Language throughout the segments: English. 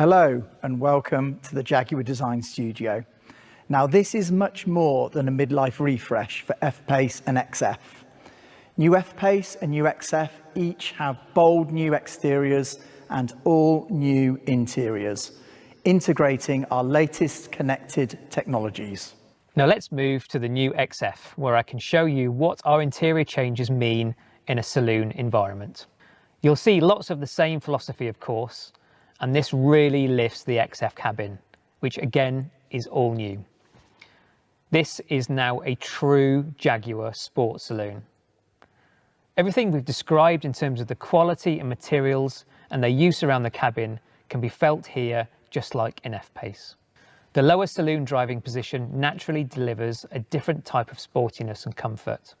Hello and welcome to the Jaguar Design Studio. Now this is much more than a midlife refresh for F-Pace and XF. New F-Pace and new XF each have bold new exteriors and all new interiors, integrating our latest connected technologies. Now let's move to the new XF, where I can show you what our interior changes mean in a saloon environment. You'll see lots of the same philosophy, of course, and this really lifts the XF cabin, which again is all new. This is now a true Jaguar sports saloon. Everything we've described in terms of the quality and materials and their use around the cabin can be felt here just like in F-Pace. The lower saloon driving position naturally delivers a different type of sportiness and comfort.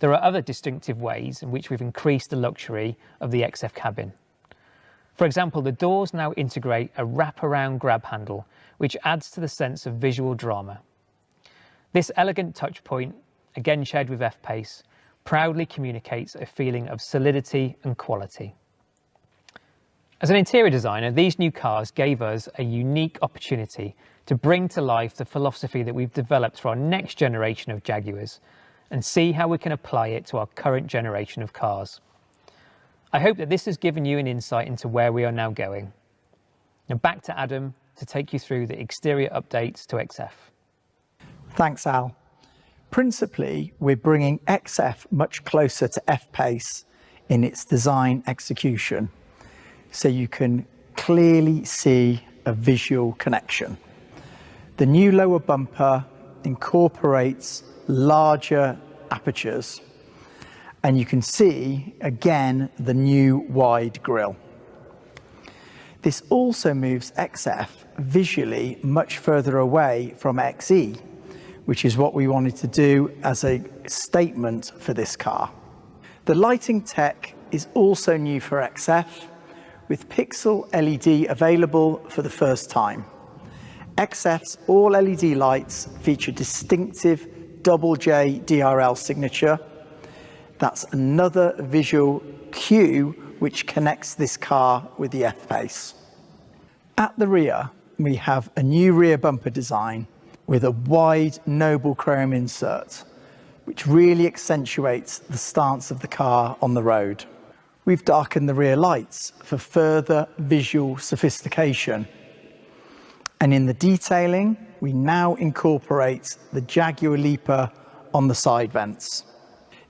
There are other distinctive ways in which we've increased the luxury of the XF cabin. For example, the doors now integrate a wraparound grab handle, which adds to the sense of visual drama. This elegant touch point, again shared with F-Pace, proudly communicates a feeling of solidity and quality. As an interior designer, these new cars gave us a unique opportunity to bring to life the philosophy that we've developed for our next generation of Jaguars and see how we can apply it to our current generation of cars. I hope that this has given you an insight into where we are now going. Now back to Adam to take you through the exterior updates to XF. Thanks, Al. Principally, we're bringing XF much closer to F-Pace in its design execution, so you can clearly see a visual connection. The new lower bumper incorporates larger apertures, and you can see again the new wide grille. This also moves XF visually much further away from XE, which is what we wanted to do as a statement for this car. The lighting tech is also new for XF, with pixel LED available for the first time. XF's all LED lights feature distinctive double J DRL signature. That's another visual cue which connects this car with the F-Pace. At the rear, we have a new rear bumper design with a wide noble chrome insert, which really accentuates the stance of the car on the road. We've darkened the rear lights for further visual sophistication. And in the detailing, we now incorporate the Jaguar Leaper on the side vents.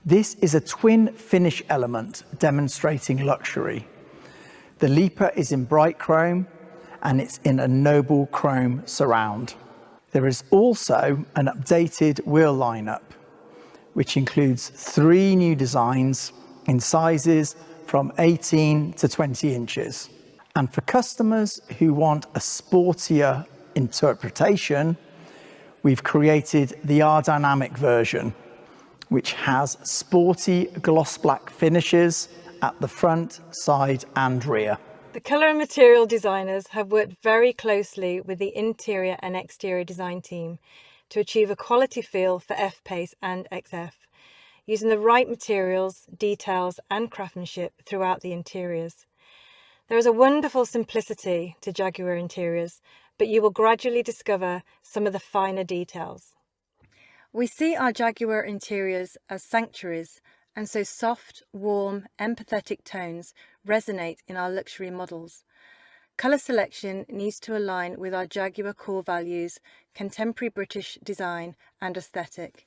This is a twin finish element demonstrating luxury. The Leaper is in bright chrome and it's in a noble chrome surround. There is also an updated wheel lineup, which includes 3 new designs in sizes from 18 to 20 inches. And for customers who want a sportier interpretation, we've created the R-Dynamic version, which has sporty gloss black finishes at the front, side and rear. The colour and material designers have worked very closely with the interior and exterior design team to achieve a quality feel for F-Pace and XF, using the right materials, details and craftsmanship throughout the interiors. There is a wonderful simplicity to Jaguar interiors, but you will gradually discover some of the finer details. We see our Jaguar interiors as sanctuaries, and so soft, warm, empathetic tones resonate in our luxury models. Colour selection needs to align with our Jaguar core values, contemporary British design and aesthetic.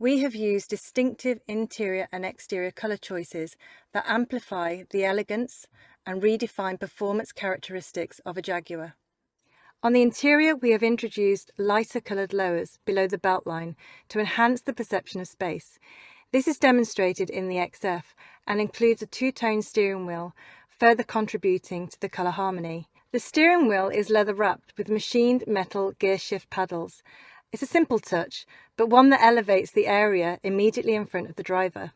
We have used distinctive interior and exterior colour choices that amplify the elegance and redefine performance characteristics of a Jaguar. On the interior, we have introduced lighter coloured lowers below the beltline to enhance the perception of space. This is demonstrated in the XF and includes a 2-tone steering wheel, further contributing to the colour harmony. The steering wheel is leather wrapped with machined metal gear shift paddles. It's a simple touch, but one that elevates the area immediately in front of the driver.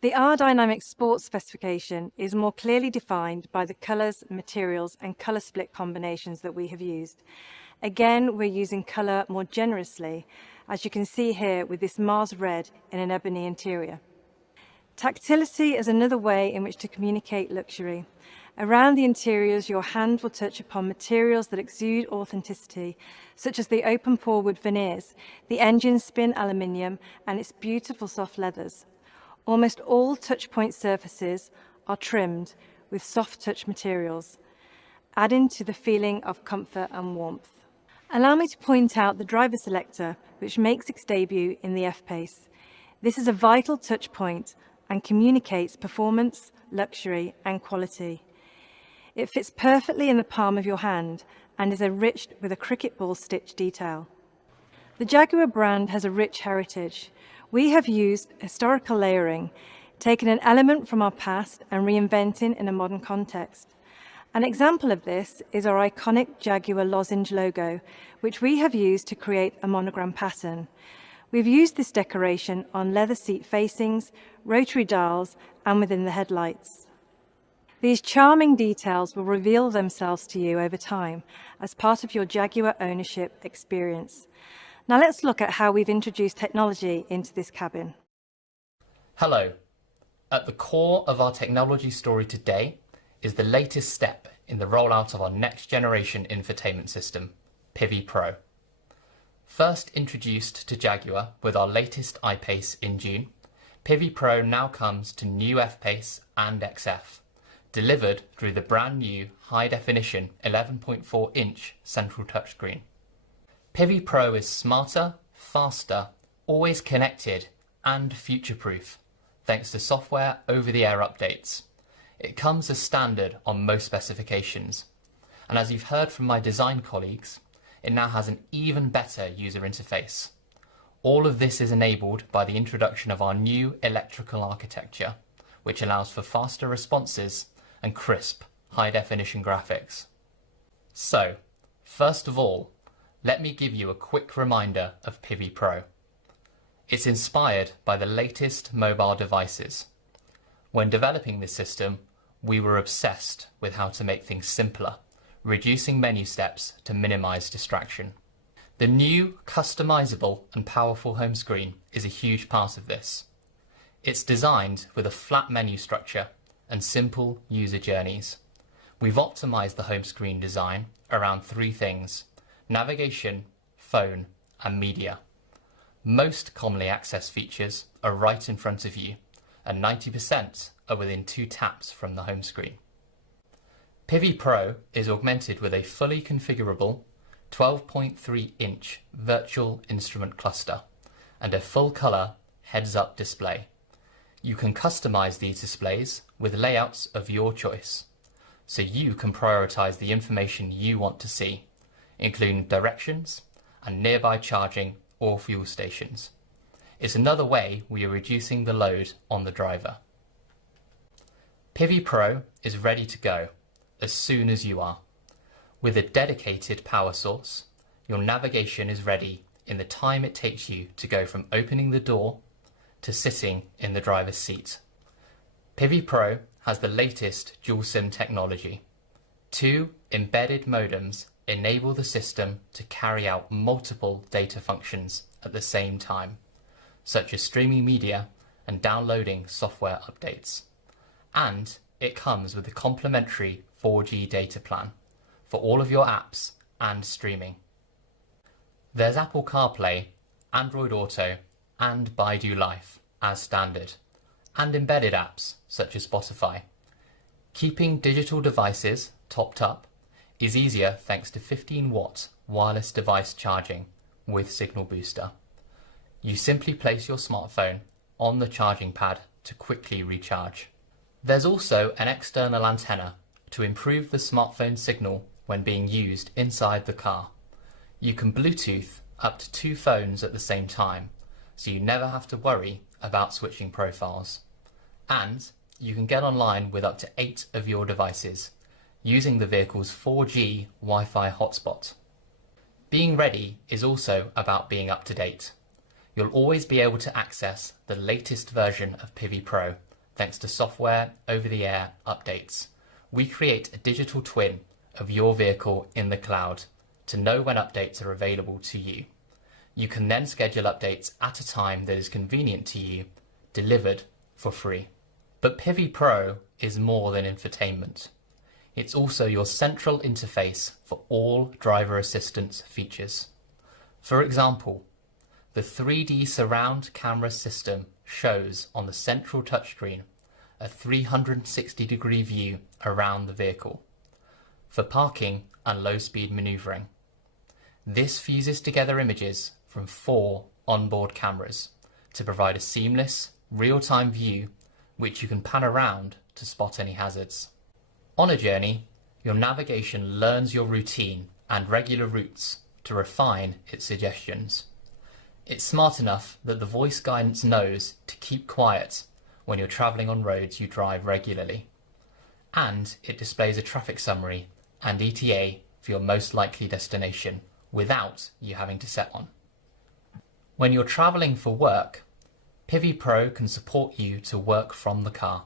The R-Dynamic Sport specification is more clearly defined by the colours, materials and colour split combinations that we have used. Again, we're using colour more generously, as you can see here with this Mars red in an ebony interior. Tactility is another way in which to communicate luxury. Around the interiors, your hand will touch upon materials that exude authenticity, such as the open pore wood veneers, the engine spin aluminium, and its beautiful soft leathers. Almost all touchpoint surfaces are trimmed with soft touch materials, adding to the feeling of comfort and warmth. Allow me to point out the driver selector, which makes its debut in the F-Pace. This is a vital touch point and communicates performance, luxury, and quality. It fits perfectly in the palm of your hand and is enriched with a cricket ball stitch detail. The Jaguar brand has a rich heritage. We have used historical layering, taken an element from our past and reinventing in a modern context. An example of this is our iconic Jaguar lozenge logo, which we have used to create a monogram pattern. We've used this decoration on leather seat facings, rotary dials, and within the headlights. These charming details will reveal themselves to you over time as part of your Jaguar ownership experience. Now let's look at how we've introduced technology into this cabin. Hello. At the core of our technology story today is the latest step in the rollout of our next generation infotainment system, Pivi Pro. First introduced to Jaguar with our latest I-Pace in June, Pivi Pro now comes to new F-Pace and XF, delivered through the brand new high-definition 11.4-inch central touchscreen. Pivi Pro is smarter, faster, always connected, and future-proof, thanks to software over-the-air updates. It comes as standard on most specifications, and as you've heard from my design colleagues, it now has an even better user interface. All of this is enabled by the introduction of our new electrical architecture, which allows for faster responses and crisp, high-definition graphics. So, first of all, let me give you a quick reminder of Pivi Pro. It's inspired by the latest mobile devices. When developing this system, we were obsessed with how to make things simpler, reducing menu steps to minimize distraction. The new, customizable and powerful home screen is a huge part of this. It's designed with a flat menu structure and simple user journeys. We've optimized the home screen design around three things: navigation, phone, and media. Most commonly accessed features are right in front of you, and 90% are within 2 taps from the home screen. Pivi Pro is augmented with a fully configurable 12.3-inch virtual instrument cluster and a full-color heads-up display. You can customize these displays with layouts of your choice, so you can prioritize the information you want to see, including directions and nearby charging or fuel stations. It's another way we are reducing the load on the driver. Pivi Pro is ready to go as soon as you are. With a dedicated power source, your navigation is ready in the time it takes you to go from opening the door to sitting in the driver's seat. Pivi Pro has the latest dual SIM technology. 2 embedded modems enable the system to carry out multiple data functions at the same time, such as streaming media and downloading software updates. And it comes with a complimentary 4G data plan for all of your apps and streaming. There's Apple CarPlay, Android Auto, and Baidu Life as standard, and embedded apps such as Spotify. Keeping digital devices topped up is easier thanks to 15-watt wireless device charging with Signal Booster. You simply place your smartphone on the charging pad to quickly recharge. There's also an external antenna to improve the smartphone signal when being used inside the car. You can Bluetooth up to 2 phones at the same time, so you never have to worry about switching profiles. And you can get online with up to 8 of your devices, using the vehicle's 4G Wi-Fi hotspot. Being ready is also about being up to date. You'll always be able to access the latest version of Pivi Pro thanks to software over-the-air updates. We create a digital twin of your vehicle in the cloud to know when updates are available to you. You can then schedule updates at a time that is convenient to you, delivered for free. But Pivi Pro is more than infotainment. It's also your central interface for all driver assistance features. For example, the 3D surround camera system shows on the central touchscreen a 360-degree view around the vehicle for parking and low-speed maneuvering. This fuses together images from 4 onboard cameras to provide a seamless, real-time view which you can pan around to spot any hazards. On a journey, your navigation learns your routine and regular routes to refine its suggestions. It's smart enough that the voice guidance knows to keep quiet when you're travelling on roads you drive regularly. And it displays a traffic summary and ETA for your most likely destination without you having to set one. When you're travelling for work, Pivi Pro can support you to work from the car.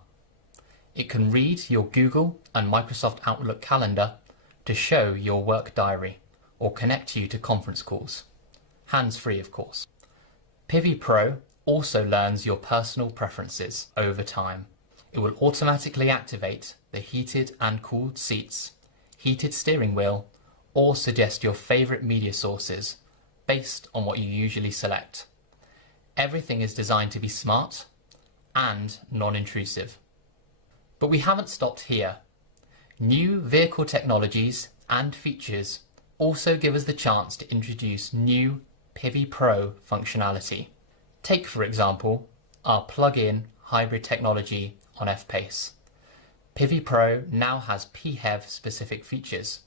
It can read your Google and Microsoft Outlook calendar to show your work diary or connect you to conference calls. Hands-free, of course. Pivi Pro also learns your personal preferences over time. It will automatically activate the heated and cooled seats, heated steering wheel, or suggest your favourite media sources based on what you usually select. Everything is designed to be smart and non-intrusive. But we haven't stopped here. New vehicle technologies and features also give us the chance to introduce new Pivi Pro functionality. Take, for example, our plug-in hybrid technology on F-Pace. Pivi Pro now has PHEV specific features.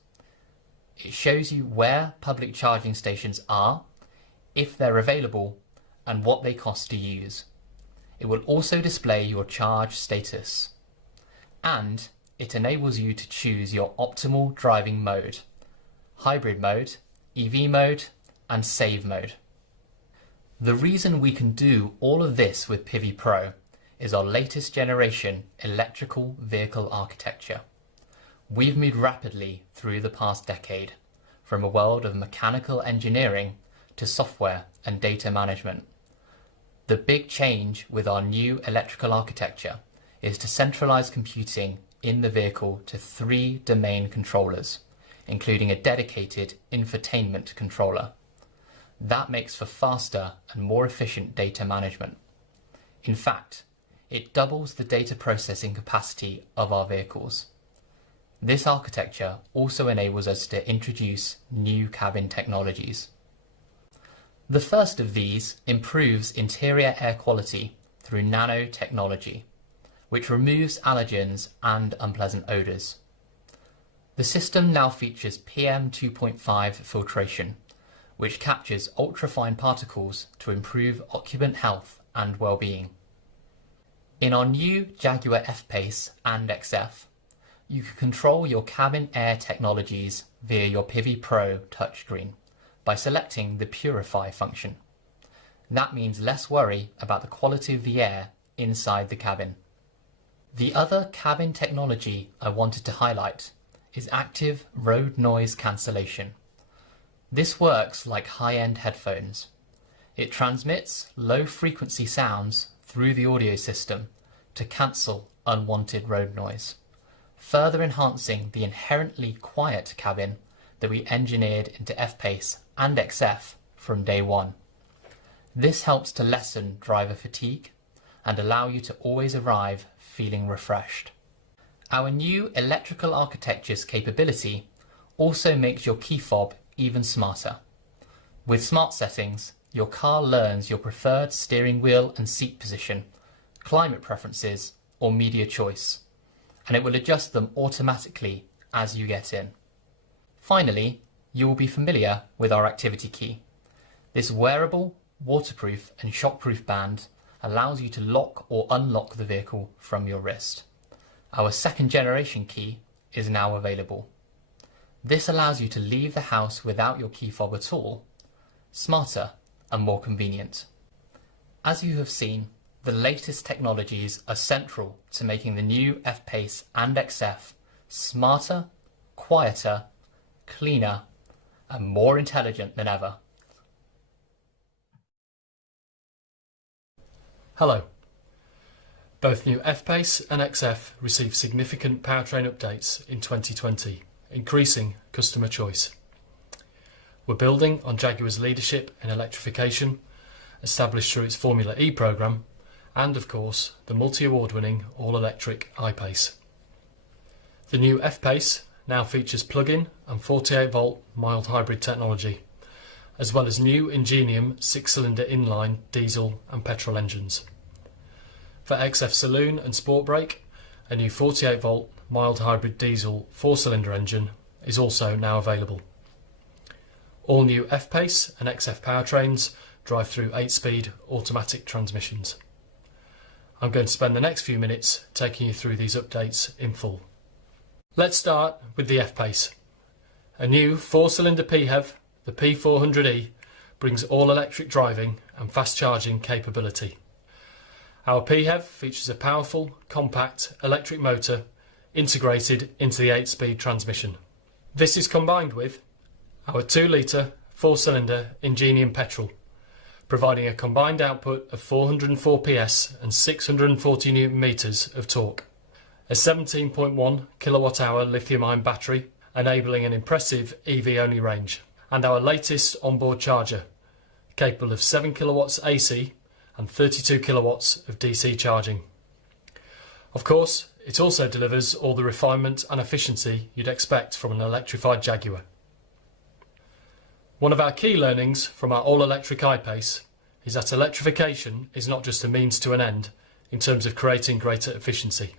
It shows you where public charging stations are, if they're available, and what they cost to use. It will also display your charge status. And it enables you to choose your optimal driving mode: hybrid mode, EV mode, and save mode. The reason we can do all of this with Pivi Pro is our latest generation electrical vehicle architecture. We've moved rapidly through the past decade, from a world of mechanical engineering to software and data management. The big change with our new electrical architecture is to centralize computing in the vehicle to 3 domain controllers, including a dedicated infotainment controller. That makes for faster and more efficient data management. In fact, it doubles the data processing capacity of our vehicles. This architecture also enables us to introduce new cabin technologies. The first of these improves interior air quality through nanotechnology, which removes allergens and unpleasant odours. The system now features PM2.5 filtration, which captures ultrafine particles to improve occupant health and well-being. In our new Jaguar F-Pace and XF, you can control your cabin air technologies via your Pivi Pro touchscreen by selecting the Purify function. That means less worry about the quality of the air inside the cabin. The other cabin technology I wanted to highlight is active road noise cancellation. This works like high-end headphones. It transmits low-frequency sounds through the audio system to cancel unwanted road noise, further enhancing the inherently quiet cabin that we engineered into F-Pace and XF from day one. This helps to lessen driver fatigue and allow you to always arrive feeling refreshed. Our new electrical architecture's capability also makes your key fob even smarter. With smart settings, your car learns your preferred steering wheel and seat position, climate preferences, or media choice, and it will adjust them automatically as you get in. Finally, you will be familiar with our activity key. This wearable, waterproof and shockproof band allows you to lock or unlock the vehicle from your wrist. Our second generation key is now available. This allows you to leave the house without your key fob at all, smarter and more convenient. As you have seen, the latest technologies are central to making the new F-Pace and XF smarter, quieter, cleaner, and more intelligent than ever. Hello. Both new F-Pace and XF received significant powertrain updates in 2020, increasing customer choice. We're building on Jaguar's leadership in electrification, established through its Formula E programme, and of course the multi-award-winning all-electric I-Pace. The new F-Pace now features plug-in and 48-volt mild hybrid technology, as well as new Ingenium 6-cylinder inline diesel and petrol engines. For XF Saloon and Sport Brake, a new 48-volt mild hybrid diesel 4-cylinder engine is also now available. All new F-Pace and XF powertrains drive through 8-speed automatic transmissions. I'm going to spend the next few minutes taking you through these updates in full. Let's start with the F-Pace. A new 4-cylinder PHEV, the P400e, brings all-electric driving and fast charging capability. Our PHEV features a powerful, compact electric motor integrated into the 8-speed transmission. This is combined with our 2-litre 4-cylinder Ingenium petrol, providing a combined output of 404 PS and 640 Newton meters of torque, a 17.1 kilowatt-hour lithium-ion battery enabling an impressive EV-only range, and our latest onboard charger, capable of 7 kilowatts AC and 32 kilowatts of DC charging. Of course, it also delivers all the refinement and efficiency you'd expect from an electrified Jaguar. One of our key learnings from our all-electric I-Pace is that electrification is not just a means to an end in terms of creating greater efficiency.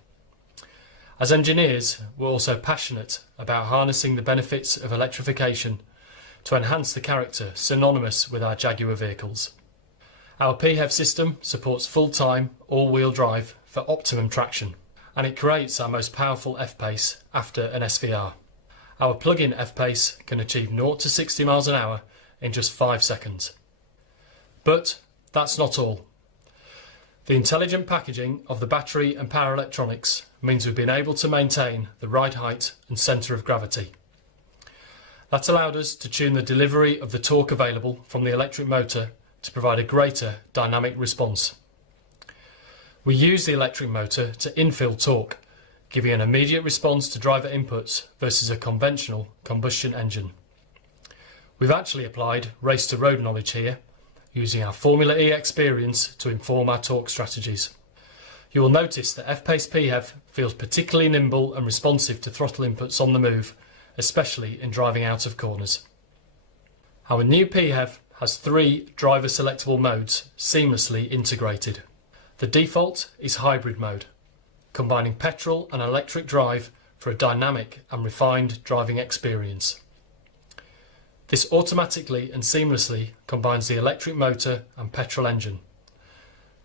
As engineers, we're also passionate about harnessing the benefits of electrification to enhance the character synonymous with our Jaguar vehicles. Our PHEV system supports full-time all-wheel drive for optimum traction, and it creates our most powerful F-Pace after an SVR. Our plug-in F-Pace can achieve 0 to 60 miles an hour in just 5 seconds. But that's not all. The intelligent packaging of the battery and power electronics means we've been able to maintain the ride height and centre of gravity. That allowed us to tune the delivery of the torque available from the electric motor to provide a greater dynamic response. We use the electric motor to infill torque, giving an immediate response to driver inputs versus a conventional combustion engine. We've actually applied race-to-road knowledge here, using our Formula E experience to inform our torque strategies. You will notice that F-Pace PHEV feels particularly nimble and responsive to throttle inputs on the move, especially in driving out of corners. Our new PHEV has 3 driver selectable modes seamlessly integrated. The default is hybrid mode, combining petrol and electric drive for a dynamic and refined driving experience. This automatically and seamlessly combines the electric motor and petrol engine,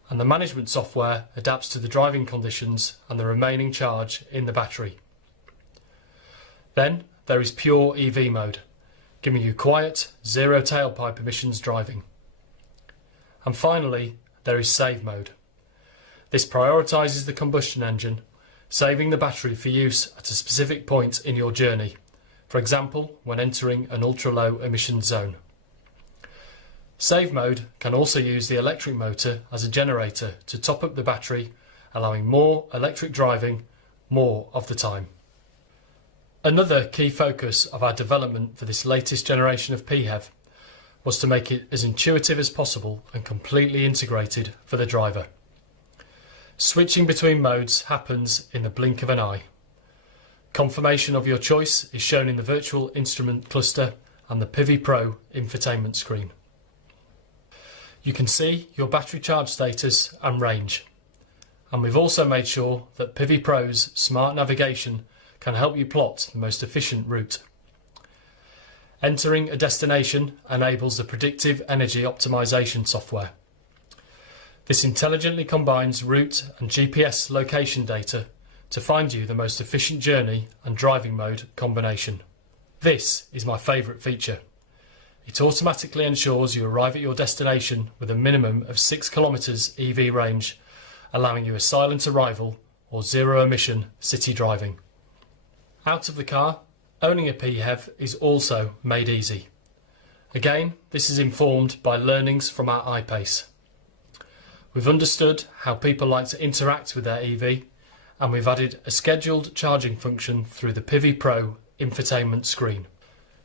and the management software adapts to the driving conditions and the remaining charge in the battery. Then there is pure EV mode, giving you quiet, zero tailpipe emissions driving. And finally, there is save mode. This prioritises the combustion engine, saving the battery for use at a specific point in your journey, for example when entering an ultra-low emission zone. Save mode can also use the electric motor as a generator to top up the battery, allowing more electric driving more of the time. Another key focus of our development for this latest generation of PHEV was to make it as intuitive as possible and completely integrated for the driver. Switching between modes happens in the blink of an eye. Confirmation of your choice is shown in the virtual instrument cluster and the PIVI Pro infotainment screen. You can see your battery charge status and range. And we've also made sure that PIVI Pro's smart navigation can help you plot the most efficient route. Entering a destination enables the predictive energy optimization software. This intelligently combines route and GPS location data to find you the most efficient journey and driving mode combination. This is my favourite feature. It automatically ensures you arrive at your destination with a minimum of 6 kilometres EV range, allowing you a silent arrival or zero emission city driving. Out of the car, owning a PHEV is also made easy. Again, this is informed by learnings from our I-Pace. We've understood how people like to interact with their EV, and we've added a scheduled charging function through the PIVI Pro infotainment screen.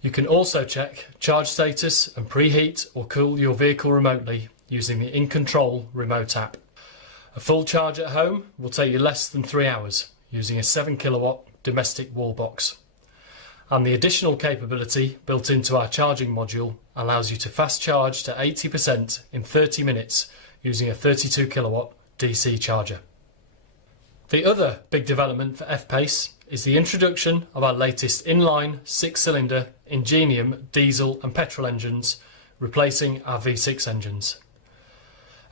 You can also check charge status and preheat or cool your vehicle remotely using the In Control remote app. A full charge at home will take you less than 3 hours using a 7 kilowatt domestic wall box. And the additional capability built into our charging module allows you to fast charge to 80% in 30 minutes using a 32 kilowatt DC charger. The other big development for F-Pace is the introduction of our latest inline 6-cylinder Ingenium diesel and petrol engines, replacing our V6 engines.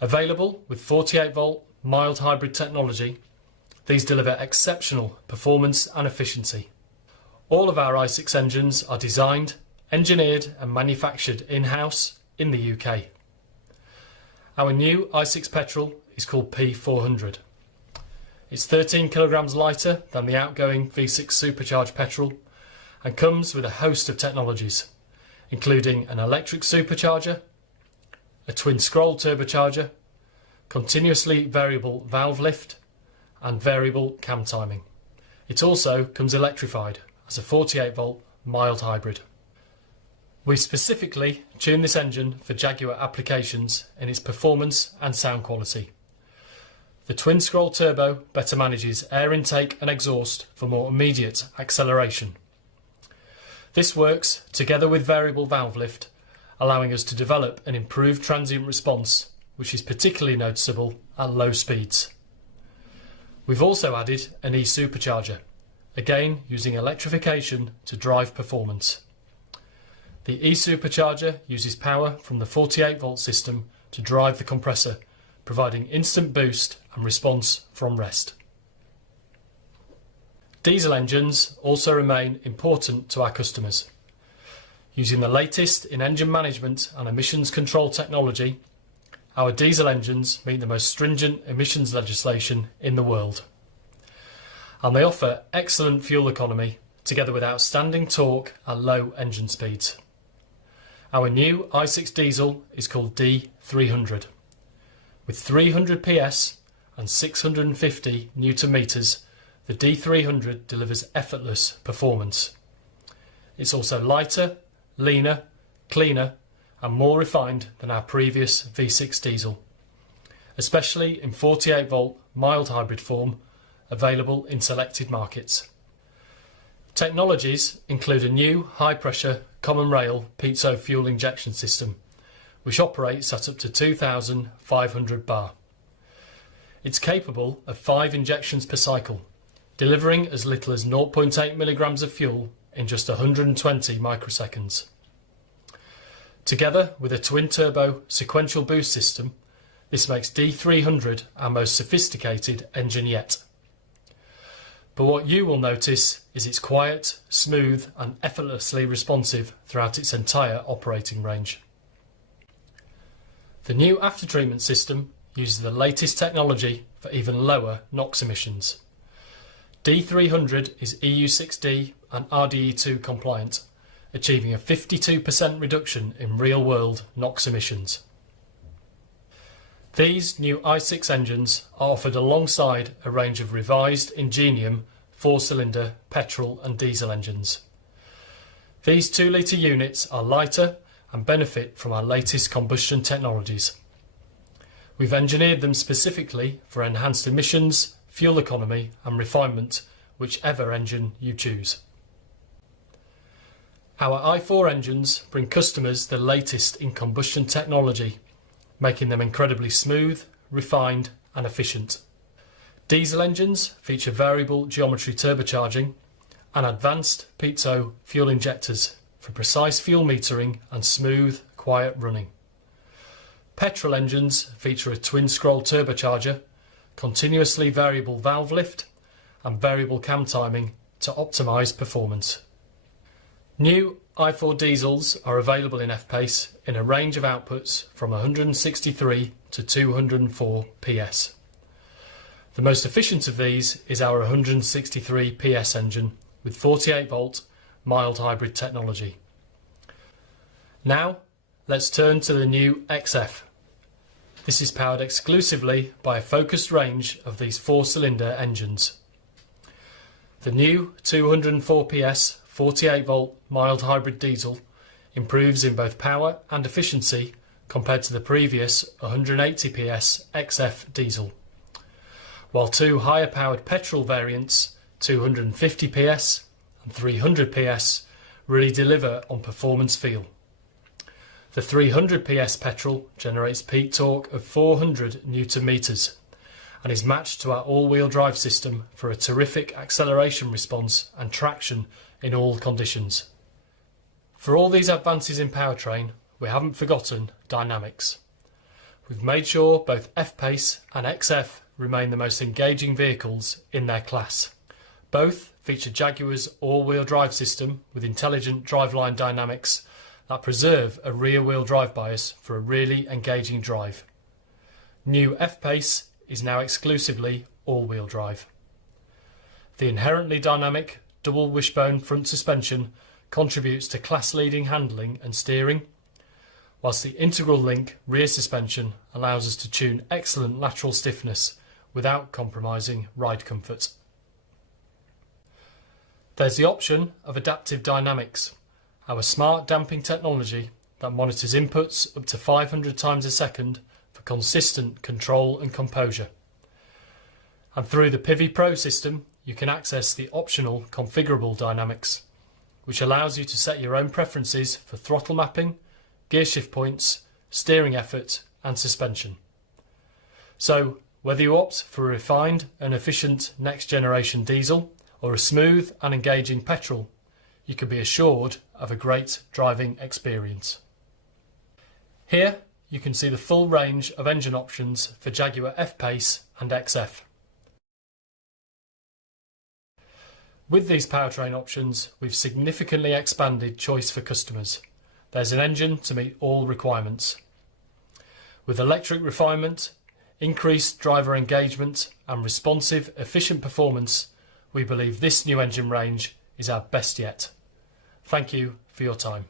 Available with 48 volt mild hybrid technology, these deliver exceptional performance and efficiency. All of our i6 engines are designed, engineered and manufactured in-house in the UK. Our new i6 petrol is called P400. It's 13 kilograms lighter than the outgoing V6 supercharged petrol and comes with a host of technologies, including an electric supercharger, a twin scroll turbocharger, continuously variable valve lift and variable cam timing. It also comes electrified as a 48 volt mild hybrid. We specifically tuned this engine for Jaguar applications in its performance and sound quality. The twin scroll turbo better manages air intake and exhaust for more immediate acceleration. This works together with variable valve lift, allowing us to develop an improved transient response, which is particularly noticeable at low speeds. We've also added an e-supercharger, again using electrification to drive performance. The e-supercharger uses power from the 48 volt system to drive the compressor, providing instant boost and response from rest. Diesel engines also remain important to our customers. Using the latest in engine management and emissions control technology, our diesel engines meet the most stringent emissions legislation in the world. And they offer excellent fuel economy together with outstanding torque at low engine speeds. Our new i6 diesel is called D300. With 300 PS and 650 Newton meters, the D300 delivers effortless performance. It's also lighter, leaner, cleaner and more refined than our previous V6 diesel, especially in 48 volt mild hybrid form, available in selected markets. Technologies include a new high pressure common rail piezo fuel injection system, which operates at up to 2,500 bar. It's capable of 5 injections per cycle, delivering as little as 0.8 milligrams of fuel in just 120 microseconds. Together with a twin turbo sequential boost system, this makes D300 our most sophisticated engine yet. But what you will notice is it's quiet, smooth and effortlessly responsive throughout its entire operating range. The new aftertreatment system uses the latest technology for even lower NOx emissions. D300 is EU6D and RDE2 compliant, achieving a 52% reduction in real-world NOx emissions. These new i6 engines are offered alongside a range of revised Ingenium 4-cylinder petrol and diesel engines. These 2-litre units are lighter and benefit from our latest combustion technologies. We've engineered them specifically for enhanced emissions, fuel economy and refinement, whichever engine you choose. Our i4 engines bring customers the latest in combustion technology, making them incredibly smooth, refined and efficient. Diesel engines feature variable geometry turbocharging and advanced piezo fuel injectors for precise fuel metering and smooth, quiet running. Petrol engines feature a twin scroll turbocharger, continuously variable valve lift and variable cam timing to optimise performance. New i4 diesels are available in F-Pace in a range of outputs from 163 to 204 PS. The most efficient of these is our 163 PS engine with 48 volt mild hybrid technology. Now let's turn to the new XF. This is powered exclusively by a focused range of these 4-cylinder engines. The new 204 PS 48 volt mild hybrid diesel improves in both power and efficiency compared to the previous 180 PS XF diesel, while two higher powered petrol variants, 250 PS and 300 PS, really deliver on performance feel. The 300 PS petrol generates peak torque of 400 Newton meters and is matched to our all-wheel drive system for a terrific acceleration response and traction in all conditions. For all these advances in powertrain, we haven't forgotten dynamics. We've made sure both F-Pace and XF remain the most engaging vehicles in their class. Both feature Jaguar's all-wheel drive system with intelligent driveline dynamics that preserve a rear-wheel drive bias for a really engaging drive. New F-Pace is now exclusively all-wheel drive. The inherently dynamic double wishbone front suspension contributes to class-leading handling and steering, whilst the integral link rear suspension allows us to tune excellent lateral stiffness without compromising ride comfort. There's the option of adaptive dynamics, our smart damping technology that monitors inputs up to 500 times a second for consistent control and composure. And through the Pivi Pro system, you can access the optional configurable dynamics, which allows you to set your own preferences for throttle mapping, gear shift points, steering effort and suspension. So whether you opt for a refined and efficient next generation diesel or a smooth and engaging petrol, you can be assured of a great driving experience. Here you can see the full range of engine options for Jaguar F-Pace and XF. With these powertrain options, we've significantly expanded choice for customers. There's an engine to meet all requirements. With electric refinement, increased driver engagement and responsive, efficient performance, we believe this new engine range is our best yet. Thank you for your time.